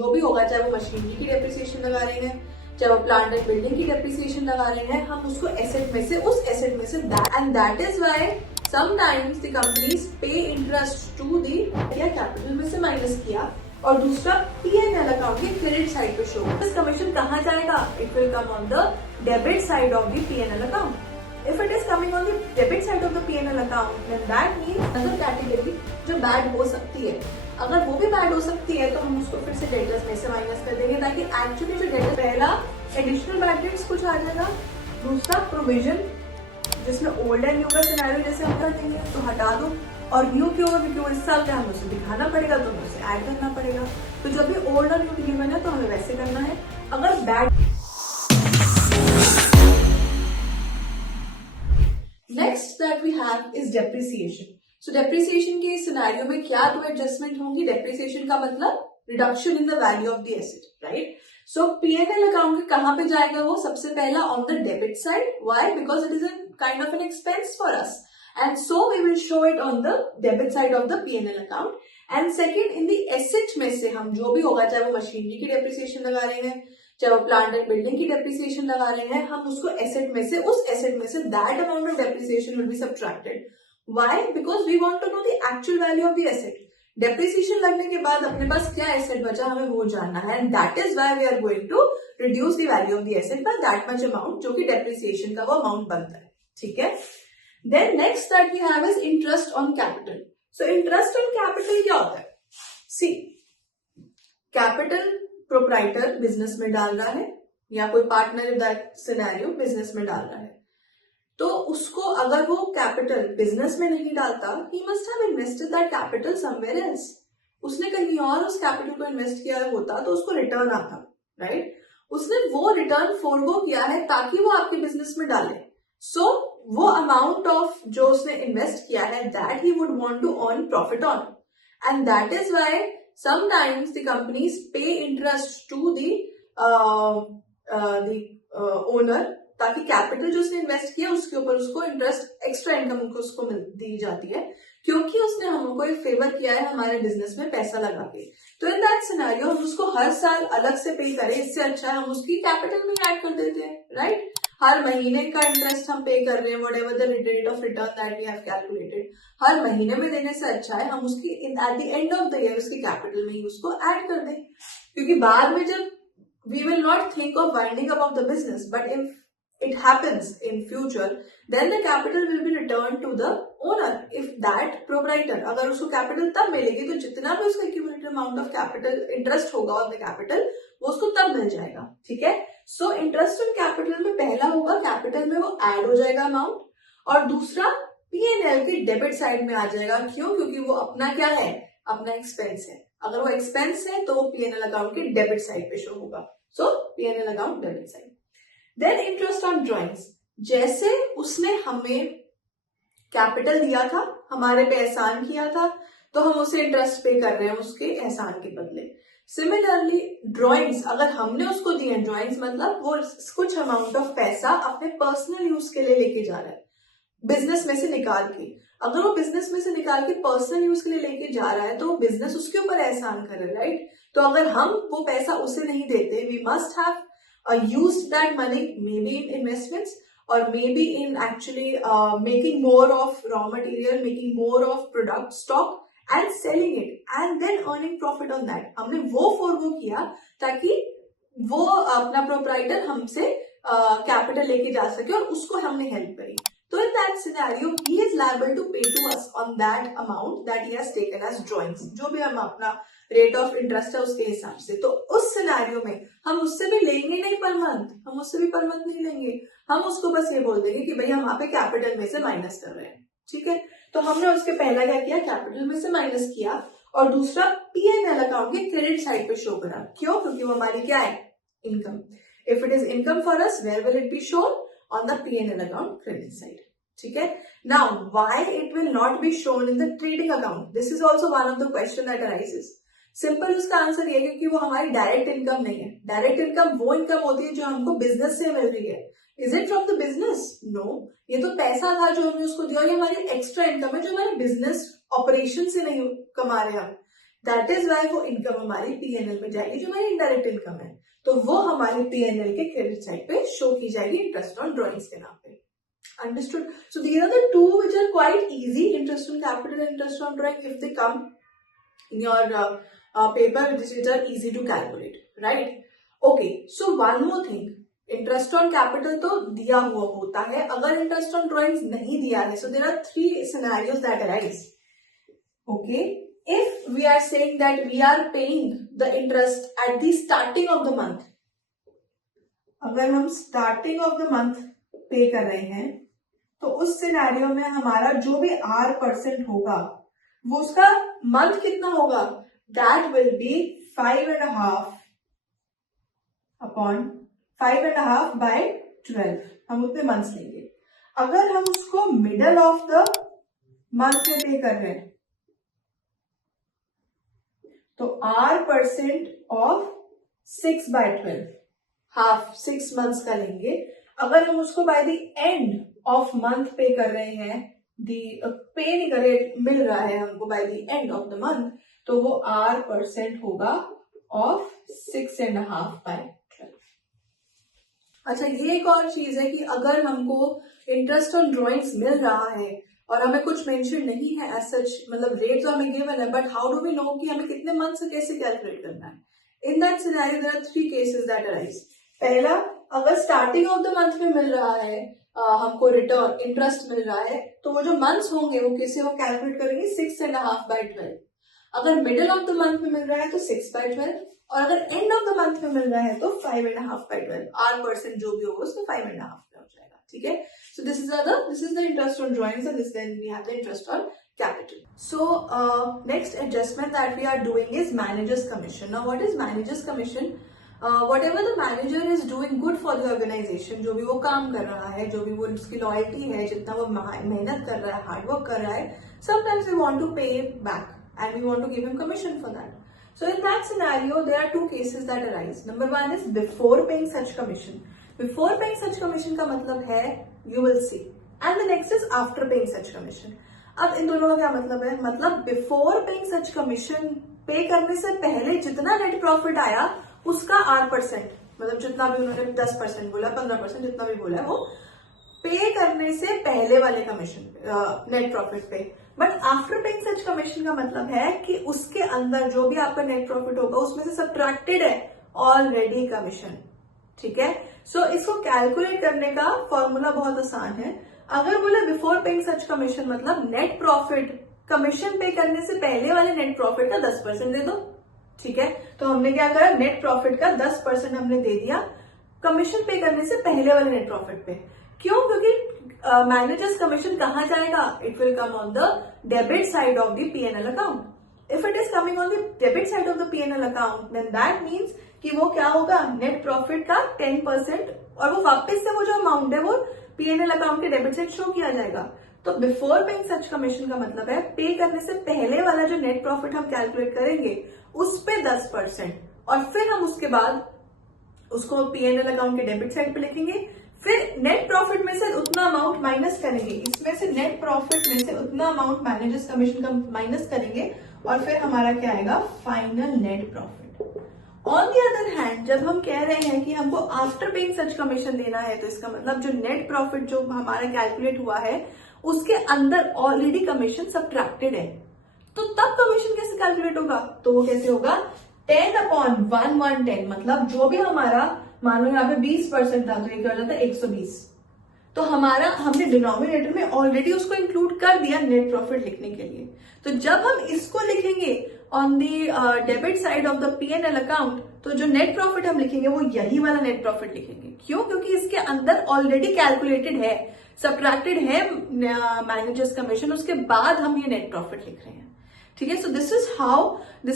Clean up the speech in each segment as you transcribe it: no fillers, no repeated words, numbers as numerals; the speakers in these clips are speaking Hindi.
जो भी होगा, चाहे वो मशीनरी की डेप्रिसिएशन लगा रहे हैं, चाहे वो प्लांट एंड बिल्डिंग की डेप्रिसिएशन लगा रहे हैं, हम उसको एसेट में से, उस एसेट में से that is why sometimes the companies pay interest to the capital में से माइनस किया, और दूसरा P&L अकाउंट के क्रेडिट साइड पे शो। दिस कमीशन कहाँ जाएगा? It will come on the debit side of the P&L account. If it is coming on the debit side of the P&L account, then that means another category जो बैड हो सकती है। अगर वो भी बैड हो सकती है तो हम उसको फिर से डेटर्स में से माइनस कर देंगे, ताकि एक्चुअली जो डेटर, पहला एडिशनल बैड डेट्स कुछ आ जाएगा, दूसरा प्रोविजन जिसमें ओल्ड एंड न्यू का सिनेरियो जैसे हम कर देंगे तो हटा दो, और न्यू क्यों होगा क्योंकि इस साल का हमें उसे दिखाना पड़ेगा तो हमें उसे ऐड करना पड़ेगा। तो जब भी ओल्ड और न्यू गिवन है तो हमें वैसे करना है। अगर bad next that we have is depreciation. So depreciation के सिनेरियो में क्या दो एडजस्टमेंट होंगी? डेप्रिसिएशन का मतलब reduction in the value of the asset, right? So P&L account के कहां पे जाएगा वो? सबसे पहला on the debit side. Why? Because it is a kind of an expense for us, and so we will show it on the debit side of the P&L account. And second, in the asset में से हम जो भी होगा, चाहे वो मशीनरी की डेप्रिसिएशन लगा रहे हैं, चाहे वो प्लांट एंड बिल्डिंग की डेप्रिसिएशन लगा रहे हैं, हम उसको एसेट में से, उस एसेट में से that amount of depreciation will be subtracted. Why? Because we want to know the actual value of the asset. Depreciation लगने के बाद अपने पास क्या एसेट बचा हमें वो जानना है, and that is why we are going to reduce the value of the asset by that much amount, जो कि डेप्रिसिएशन का वो अमाउंट बनता है। ठीक है। Then next that we have is interest on capital. So interest on capital क्या होता है? See, capital proprietor business में डाल रहा है, या कोई partner in that scenario business में डाल रहा है, तो उसको अगर वो capital business में नहीं डालता, he must have invested that capital somewhere else. उसने कहीं और उस capital को invest किया होता तो उसको return आता, right? उसने वो return forego किया है ताकि वो आपके business में डाले। So वो अमाउंट ऑफ जो उसने इन्वेस्ट किया है that he would want to earn profit on, and that is why sometimes the companies pay interest to the owner, ताकि कैपिटल जो उसने इन्वेस्ट किया उसके ऊपर उसको इंटरेस्ट, एक्स्ट्रा इनकम उसको दी जाती है, क्योंकि उसने हमको एक फेवर किया है हमारे बिजनेस में पैसा लगा के। तो इन दैट सिनेरियो हम उसको हर साल अलग से पे करें, इससे अच्छा है हम उसकी कैपिटल में ऐड कर देते हैं, राइट? हर महीने का इंटरेस्ट हम पे कर रहे हैं, whatever the rate of return that we have calculated, हर महीने में देने से अच्छा है हम उसकी at the end of the year उसकी कैपिटल में ही उसको ऐड कर दें, क्योंकि बाद में जब we will not think of winding up of the business, but if it happens in future, then the capital will be returned to the owner. If that proprietor, अगर उसको capital तब मिलेगी तो जितना भी उसका accumulated amount of capital interest होगा on the capital वो उसको तब मिल जाएगा। ठीक है। So interest on capital में पहला होगा capital में वो add हो जाएगा amount, और दूसरा P&L के डेबिट साइड में आ जाएगा। क्यों? क्योंकि वो अपना क्या है, अपना एक्सपेंस है। अगर वो एक्सपेंस है तो P&L अकाउंट के डेबिट साइड पे शो होगा। So P&L account debit side. Then interest on drawings, जैसे उसने हमें कैपिटल दिया था, हमारे पे एहसान किया था, तो हम उसे इंटरेस्ट पे कर रहे हैं उसके एहसान के बदले। सिमिलरली ड्रॉइंग्स अगर हमने उसको दिए, ड्रॉइंग्स मतलब वो कुछ अमाउंट ऑफ पैसा अपने पर्सनल यूज के लिए लेके जा रहा है बिजनेस में से निकाल के। अगर वो बिजनेस में से निकाल के पर्सनल यूज के लिए लेके जा रहा है तो बिजनेस उसके ऊपर एहसान करे, राइट? तो अगर हम वो पैसा उसे नहीं देते, we must have used that money maybe in investments or maybe in actually making more of raw material, making more of product stock and selling it and then earning profit on that. हमने वो forego किया ताकि वो अपना प्रोप्राइटर हमसे कैपिटल लेके जा सके और उसको हमने हेल्प करी। तो in that scenario he is liable to pay to us on that amount that he has taken as drawings, जो भी हम अपना रेट ऑफ इंटरेस्ट है उसके हिसाब से। तो उस सिनेरियो में हम उससे भी लेंगे नहीं पर मंथ, हम उससे भी पर मंथ नहीं लेंगे, हम उसको बस ये बोल देंगे कि भाई हम यहाँ पे कैपिटल में से माइनस कर रहे हैं। ठीक है। तो हमने उसके पहला क्या किया, कैपिटल में से माइनस किया, और दूसरा P&L अकाउंट के क्रेडिट साइड पे शो करा। क्यों? क्योंकि वो हमारी क्या है, income. If it is income for us, where will it be shown? On the P&L account credit side. ठीक है। Now why it will not be shown in the trading account? This is also one of the question that arises. Simple उसका आंसर ये है क्योंकि वो हमारी डायरेक्ट इनकम नहीं है। डायरेक्ट इनकम वो इनकम होती है जो हमको बिजनेस से मिल रही है। Is it from the business? No, ये तो पैसा था जो हमने उसको दिया, ये हमारी एक्स्ट्रा इनकम है जो हमारे बिजनेस ऑपरेशन से नहीं कमा रहे हम। दैट इज वाई वो इनकम हमारी पीएनएल में जाएगी जो हमारी इनडायरेक्ट इनकम है, तो वो हमारी पीएनएल के क्रेडिट साइड पे शो की जाएगी इंटरेस्ट ऑन ड्रॉइंग्स के नाम पे। Understood? So these are the two which are quite easy, interest on capital and interest on drawing, if they come in your paper, which are easy to calculate, right? Okay, so one more thing, interest on capital तो दिया हुआ होता है, अगर interest on drawings नहीं दिया है, so there are three scenarios that arise. Okay, if we are saying that we are paying the interest at the starting of the month, अगर हम starting of the month पे कर रहे हैं, तो उस सिनेरियो में हमारा जो भी R% होगा वो उसका मंथ कितना होगा, that will be 5.5 upon 5.5 by 12, हम उतने मंथ्स लेंगे। अगर हम उसको मिडल ऑफ द मंथ में पे कर रहे हैं तो R% of 6 by 12, half 6 months का लेंगे। अगर हम उसको by the end of month पे कर रहे हैं, पे नहीं कर रहे, मिल रहा है हमको bye the end of the month, तो वो R% होगा ऑफ 6.5 बाय 12। अच्छा, ये एक और चीज है कि अगर हमको इंटरेस्ट ऑन ड्रॉइंग्स मिल रहा है और हमें कुछ मेंशन नहीं है एज सच, मतलब रेट तो हमें गिवन है, but how do we know कि हमें कितने मंथ से कैसे कैलकुलेट करना है। In that scenario there are 3 cases that arise. पहला, अगर स्टार्टिंग ऑफ द मंथ में मिल रहा है हमको रिटर्न इंटरेस्ट मिल रहा है, तो वो जो मंथ्स होंगे वो कैसे वो कैलकुलेट करेंगे 6.5 बाय 12। अगर मिडिल ऑफ द मंथ में मिल रहा है तो 6 बाय 12, और अगर एंड ऑफ द मंथ में मिल रहा है तो 5.5 बाय 12। R% जो भी होगा उसमें 5.5 पे हो जाएगा। ठीक है, so this is the interest on drawings and this then we have the interest on capital. So next adjustment that we are doing is manager's commission. Now what is manager's commission? Whatever the manager is doing good for the organization, जो भी वो काम कर रहा है, जो भी वो उसकी लॉयल्टी है, जितना वो मेहनत कर रहा है, हार्डवर्क कर रहा है, sometimes we want to pay back and we want to give him commission for that. So in that scenario, there are 2 cases that arise. Number 1 is before paying such commission. Before paying such commission का मतलब है you will see, and the next is after paying such commission. अब इन दोनों का क्या मतलब है? मतलब बिफोर पेइंग सच कमीशन, पे करने से पहले जितना नेट प्रॉफिट आया उसका R%, मतलब जितना भी उन्होंने 10% बोला, 15%, जितना भी बोला है वो पे करने से पहले वाले कमीशन नेट प्रॉफिट पे। But after paying such commission का मतलब है कि उसके अंदर जो भी आपका नेट प्रॉफिट होगा उसमें से सब्ट्रैक्टेड है ऑलरेडी कमीशन। ठीक है, सो इसको कैलकुलेट करने का फॉर्मूला बहुत आसान है। अगर बोले बिफोर पेइंग सच कमीशन मतलब नेट प्रॉफिट कमीशन पे करने से पहले वाले नेट प्रॉफिट का 10% दे दो। ठीक है, तो हमने क्या करा, नेट प्रॉफिट का 10% हमने दे दिया कमीशन पे करने से पहले वाले नेट प्रॉफिट पे। क्यों? क्योंकि मैनेजर्स कमीशन कहां जाएगा? It will come on the debit side of the P&L account. If it is coming on the debit side of the P&L account then that means कि वो क्या होगा, नेट प्रॉफिट का 10%, और वो वापस से वो जो अमाउंट है वो P&L अकाउंट के डेबिट साइड शो किया जाएगा। तो बिफोर पेइंग सच कमीशन का मतलब है पे करने से पहले वाला जो नेट प्रॉफिट हम कैलकुलेट करेंगे उस पे 10%, और फिर हम उसके बाद उसको P&L अकाउंट के डेबिट साइड पे लिखेंगे। फिर नेट प्रॉफिट में से उतना अमाउंट माइनस करेंगे, इसमें से नेट प्रॉफिट में से उतना अमाउंट मैनेजर्स कमीशन का माइनस करेंगे, और फिर हमारा क्या आएगा, final net profit. On the other hand, जब हम कह रहे हैं कि हमको आफ्टर पेइंग सच कमीशन देना है, तो इसका मतलब जो नेट प्रॉफिट जो हमारा कैलकुलेट हुआ है उसके अंदर ऑलरेडी कमीशन सब्ट्रैक्टेड है, तो तब कमीशन कैसे कैलकुलेट होगा? तो वो कैसे होगा, 10/110, मतलब जो भी हमारा, मान लो यहाँ पे 20% था तो ये क्या हो जाता है 120। तो हमारा हमने डिनोमिनेटर में ऑलरेडी उसको इंक्लूड कर दिया नेट प्रॉफिट लिखने के लिए। तो जब हम इसको लिखेंगे on the debit side of the P&L account, तो जो नेट प्रॉफिट हम लिखेंगे वो यही वाला नेट प्रॉफिट लिखेंगे। क्यों? क्योंकि इसके अंदर ऑलरेडी कैलकुलेटेड है, सब्ट्रैक्टेड है मैनेजर्स कमीशन, उसके बाद हम ये नेट प्रॉफिट लिख रहे हैं। ठीक है, so this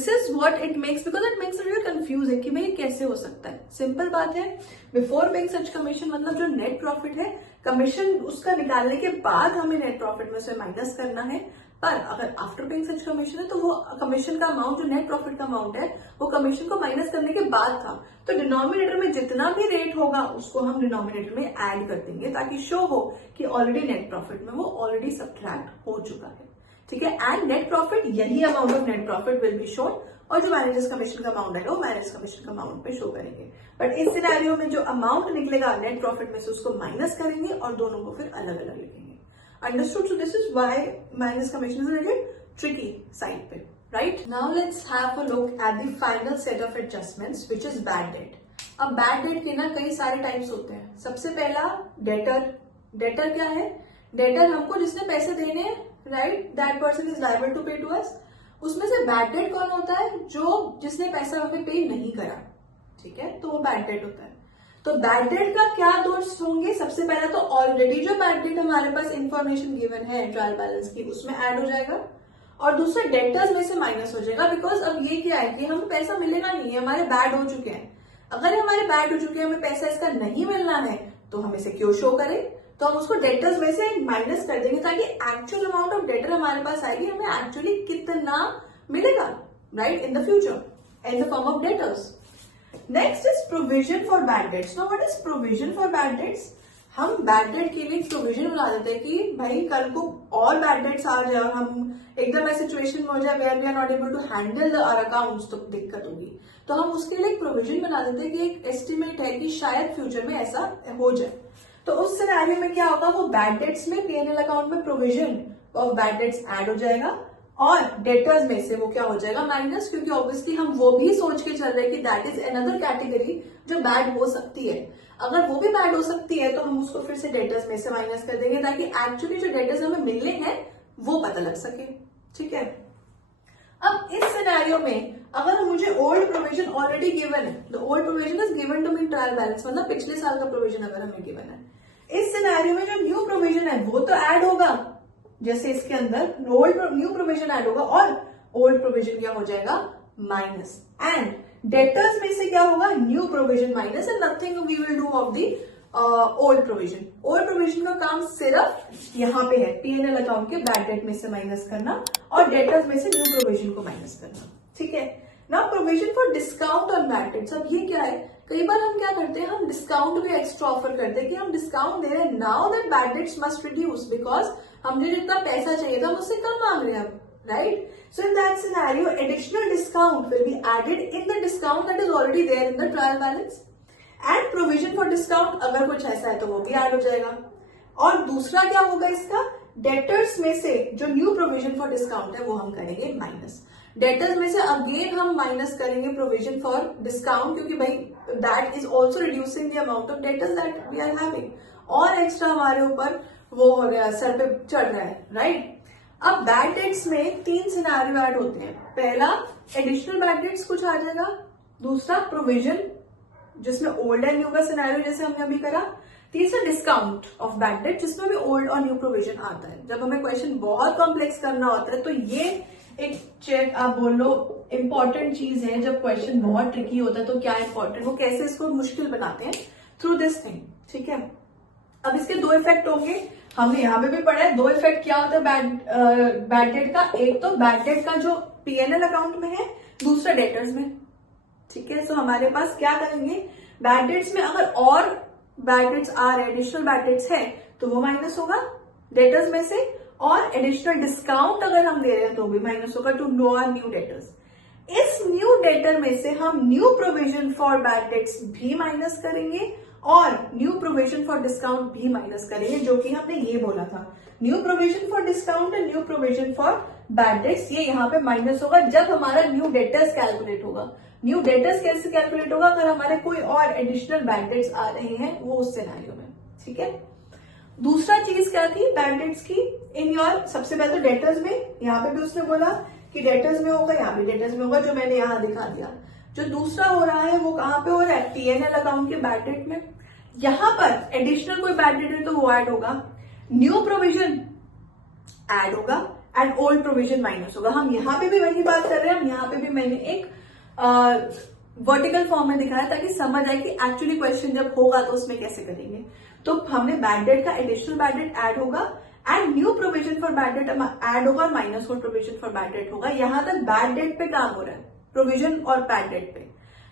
is what it makes, because it makes real confusing कि भाई कैसे हो सकता है। सिंपल बात है, बिफोर पेइंग सच कमीशन मतलब जो नेट प्रॉफिट है, कमीशन उसका निकालने के बाद हमें नेट प्रॉफिट में से माइनस करना है। पर अगर आफ्टर पेइंग सच कमीशन है तो वो कमीशन का अमाउंट, जो नेट प्रॉफिट का अमाउंट है, वो कमीशन को माइनस करने के बाद था। तो डिनोमिनेटर में जितना भी रेट होगा उसको हम डिनोमिनेटर में ऐड कर देंगे, ताकि शो हो कि ऑलरेडी नेट प्रॉफिट में वो ऑलरेडी सब्ट्रैक्ट हो चुका है। ठीक है। एंड नेट प्रॉफिट, यही amount of net profit will be shown, और जो मैनेजर्स कमीशन का अमाउंट आएगा वो मैनेजर्स कमीशन का अमाउंट पे शो करेंगे। बट इस सिनेरियो में जो अमाउंट निकलेगा नेट प्रॉफिट में से उसको माइनस करेंगे और दोनों को फिर अलग अलग लिखेंगे। Understood? So this is why managers commission is related tricky side पे, right? Now let's have a look at the final set of adjustments which is bad debt. अब बैड डेट के ना कई सारे टाइप्स होते हैं। सबसे पहला डेटर। डेटर क्या है? डेटर हमको जिसने पैसे देने हैं, right, that person is liable to pay to us. उसमें से बैड डेट कौन होता है? जो जिसने पैसा हमें पे नहीं करा, ठीक है, तो वो बैड डेट होता है। तो बैड डेट का क्या दोष होंगे? सबसे पहला तो ऑलरेडी जो बैड डेट हमारे पास इंफॉर्मेशन गिवन है ट्रायल बैलेंस की उसमें ऐड हो जाएगा, और दूसरा डेटर्स में से माइनस हो जाएगा। बिकॉज अब ये क्या है कि हमें पैसा मिलेगा नहीं है, हमारे बैड हो चुके हैं। अगर हमारे बैड हो चुके हैं, हमें पैसा इसका नहीं मिलना है, तो हम इसे क्यों शो करें? तो हम उसको डेटर्स में से माइनस कर देंगे ताकि एक्चुअल अमाउंट ऑफ डेटर हमारे पास आएगी, हमें एक्चुअली कितना मिलेगा, right, in the future in the form of debtors. Next is provision for bad dates. Now what is provision for bad dates? हम बैड डेट के लिए प्रोविजन बना देते हैं कि भाई कल को और बैड डेट्स आ जाए और हम एकदम ऐसे सिचुएशन में हो जाए where we are not able to handle our accounts, तो दिक्कत होगी। तो हम उसके लिए एक प्रोविजन बना देते हैं कि एक एस्टिमेट है कि शायद फ्यूचर में ऐसा हो जाए। तो उस सिनेरियो में क्या होगा? वो बैड डेट्स में पीएनएल अकाउंट में provision of bad debts add हो जाएगा और डेटर्स में से वो क्या हो जाएगा? माइनस, क्योंकि ऑब्वियसली हम वो भी सोच के चल रहे हैं कि दैट इज अनदर कैटेगरी जो बैड हो सकती है। अगर वो भी बैड हो सकती है तो हम उसको फिर से डेटर्स में से माइनस कर देंगे ताकि एक्चुअली जो डेटर्स हमें मिलने हैं वो पता लग सके, ठीक है। अब इस सिनेरियो में अगर मुझे ओल्ड प्रोविजन ऑलरेडी गिवन है, the old provision is given to me trial balance, मतलब पिछले साल का प्रोविजन अगर हमें गिवन है, इस सिनेरियो में जो न्यू प्रोविजन है वो तो ऐड होगा, जैसे इसके अंदर न्यू प्रोविजन ऐड होगा और ओल्ड प्रोविजन क्या हो जाएगा? माइनस। एंड डेटर्स में से क्या होगा? New provision minus, and nothing we will do of the old provision. Old provision का काम सिर्फ यहाँ पे है, पीएनएल अकाउंट के बैड डेट में से माइनस करना और डेटर्स में से न्यू प्रोविजन को माइनस करना, ठीक है। Now provision for discount on bad debts. अब ये क्या है? कई बार हम क्या करते हैं, हम डिस्काउंट भी एक्स्ट्रा ऑफर करते हैं कि हम डिस्काउंट दे रहे हैं, now that bad debts must reduce, because हमने जितना पैसा चाहिए था हम उससे कम मांग रहे हैं अब, right? So in that scenario, additional discount will be added in the discount that is already there in the trial balance, and provision for discount अगर कुछ ऐसा है तो वो भी ऐड हो जाएगा। और दूसरा क्या होगा इसका? डेटर्स में से जो न्यू प्रोविजन फॉर डिस्काउंट है वो हम करेंगे माइनस। डेटर्स में से अगेन हम माइनस करेंगे प्रोविजन फॉर डिस्काउंट, क्योंकि भाई that is also reducing the amount of debtors that we are having, और एक्स्ट्रा हमारे ऊपर वो हो गया, सर पे चढ़ रहा है, राइट? अब बैड डेट्स में 3 सिनेरियो ऐड होते हैं। पहला एडिशनल बैड डेट्स कुछ आ जाएगा, दूसरा प्रोविजन जिसमें ओल्ड एंड न्यू का सिनेरियो जैसे हमने अभी करा, तीसरा डिस्काउंट ऑफ बैड डेट जिसमें भी ओल्ड और न्यू प्रोविजन आता है। जब हमें क्वेश्चन बहुत कॉम्प्लेक्स करना होता है तो ये एक चेक आप बोल लो इंपॉर्टेंट चीज है। जब क्वेश्चन बहुत ट्रिकी होता है तो क्या इंपॉर्टेंट, वो कैसे इसको मुश्किल बनाते हैं थ्रू दिस थिंग, ठीक है। अब इसके 2 इफेक्ट होंगे, हमने यहाँ पे भी पढ़ा है। 2 इफेक्ट क्या होता है बैड डेट का? एक तो बैड डेट का जो पीएनएल अकाउंट में है, दूसरा डेटर्स में, ठीक है। सो हमारे पास क्या करेंगे, बैड डेट्स में अगर और बैड डेट्स आ रहे, एडिशनल बैड डेट्स है तो वो माइनस होगा डेटर्स में से, और एडिशनल डिस्काउंट अगर हम दे रहे हैं तो भी माइनस होगा to know our new debtors. इस न्यू डेटर में से हम new provision for bad debts भी माइनस करेंगे और न्यू प्रोविजन फॉर डिस्काउंट भी माइनस करेंगे, जो कि हमने ये बोला था, new provision for discount and new provision for bad debts, ये यहाँ पे माइनस होगा जब हमारा न्यू डेटर्स कैलकुलेट होगा। न्यू डेटर्स कैसे कैलकुलेट होगा? अगर हमारे कोई और एडिशनल बैड डेट्स आ रहे हैं वो उस सिनेरियो में, ठीक है। दूसरा चीज क्या थी बैड डेट्स की? इन योर, सबसे पहले तो डेटर्स में, यहाँ पे भी उसने बोला कि डेटर्स में होगा, यहाँ भी डेटर्स में होगा, जो मैंने यहाँ दिखा दिया। जो दूसरा हो रहा है वो कहाँ पे हो रहा है? पीएनएल अकाउंट के बैड डेट में। यहां पर एडिशनल कोई बैड डेट है तो वो ऐड होगा, न्यू प्रोविजन ऐड होगा एंड ओल्ड प्रोविजन माइनस होगा। हम यहाँ पे भी वही बात कर रहे हैं, हम यहाँ पे भी मैंने एक वर्टिकल फॉर्म में दिखाया ताकि समझ आए कि एक्चुअली क्वेश्चन जब होगा तो उसमें कैसे करेंगे। तो हमने बैड डेट का एडिशनल बैड डेट ऐड होगा and new provision for bad debt add होगा, minus old provision for bad debt होगा। यहां तक बैड डेट पे काम हो रहा है, प्रोविजन और बैड डेट पे।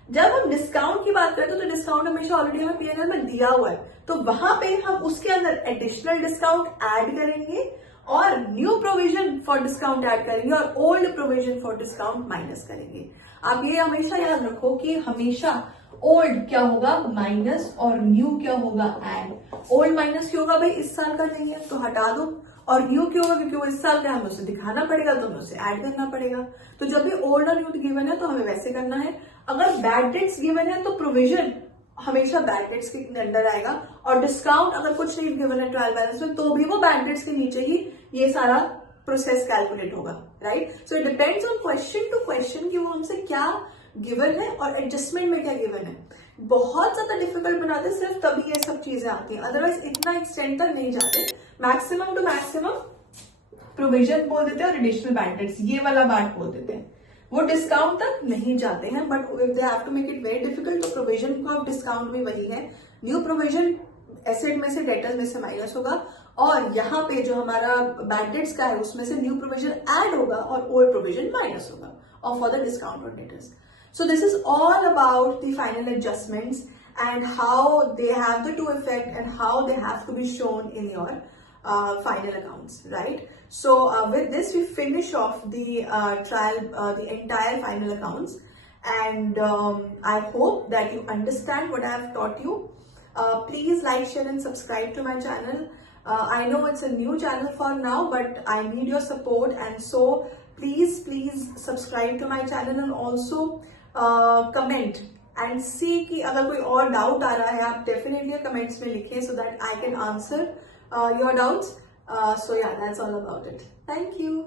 जब हम डिस्काउंट की बात करते हैं तो डिस्काउंट हमेशा ऑलरेडी हमें पीएनएल में दिया हुआ है, तो वहां पे हम उसके अंदर एडिशनल डिस्काउंट ऐड करेंगे और new provision for discount add करेंगे और old provision for discount minus करेंगे। आप ये हमेशा याद रखो कि हमेशा ओल्ड क्या होगा माइनस और न्यू क्या होगा ऐड। ओल्ड माइनस क्यों होगा भाई, इस साल का नहीं है तो हटा दो, और न्यू क्यों होगा क्योंकि वो इस साल का हमें उसे दिखाना पड़ेगा तो हमें उसे ऐड करना पड़ेगा। तो जब भी ओल्ड और न्यू गिवन है तो हमें वैसे करना है। अगर बैड डेट्स गिवन है तो प्रोविजन हमेशा बैड डेट्स के अंडर आएगा, और डिस्काउंट अगर कुछ नहीं गिवन है ट्रायल बैलेंस में तो भी वो बैड डेट्स के नीचे ही ये सारा प्रोसेस कैलकुलेट होगा, right. So it depends on question to question कि वो हमसे क्या गिवन है और एडजस्टमेंट में क्या गिवन है। बहुत ज्यादा डिफिकल्ट बनाते सिर्फ तभी ये सब चीजें आती हैं, अदरवाइज इतना एक्सटेंड तक नहीं जाते। मैक्सिमम टू मैक्सिमम प्रोविजन बोल देते हैं और एडिशनल बैड डेट्स ये वाला बात बोल देते हैं, वो डिस्काउंट तक नहीं जाते हैं। But if they have to make it very difficult तो प्रोविजन का डिस्काउंट भी वही है। न्यू प्रोविजन एसेट में से डेटर्स में से माइनस होगा, और यहाँ पे जो हमारा बैड डेट्स का है उसमें से न्यू प्रोविजन ऐड होगा और ओल्ड प्रोविजन माइनस होगा, और फॉर द डिस्काउंट और debtors. So this is all about the final adjustments and how they have the two effect and how they have to be shown in your final accounts, right? So with this we finish off the the entire final accounts, and I hope that you understand what I have taught you. Please like, share and subscribe to my channel. I know it's a new channel for now, but I need your support, and so please subscribe to my channel and also comment and see कि अगर कोई और डाउट आ रहा है आप डेफिनेटली कमेंट्स में लिखें so that I can answer your doubts. So yeah that's all about it. Thank you.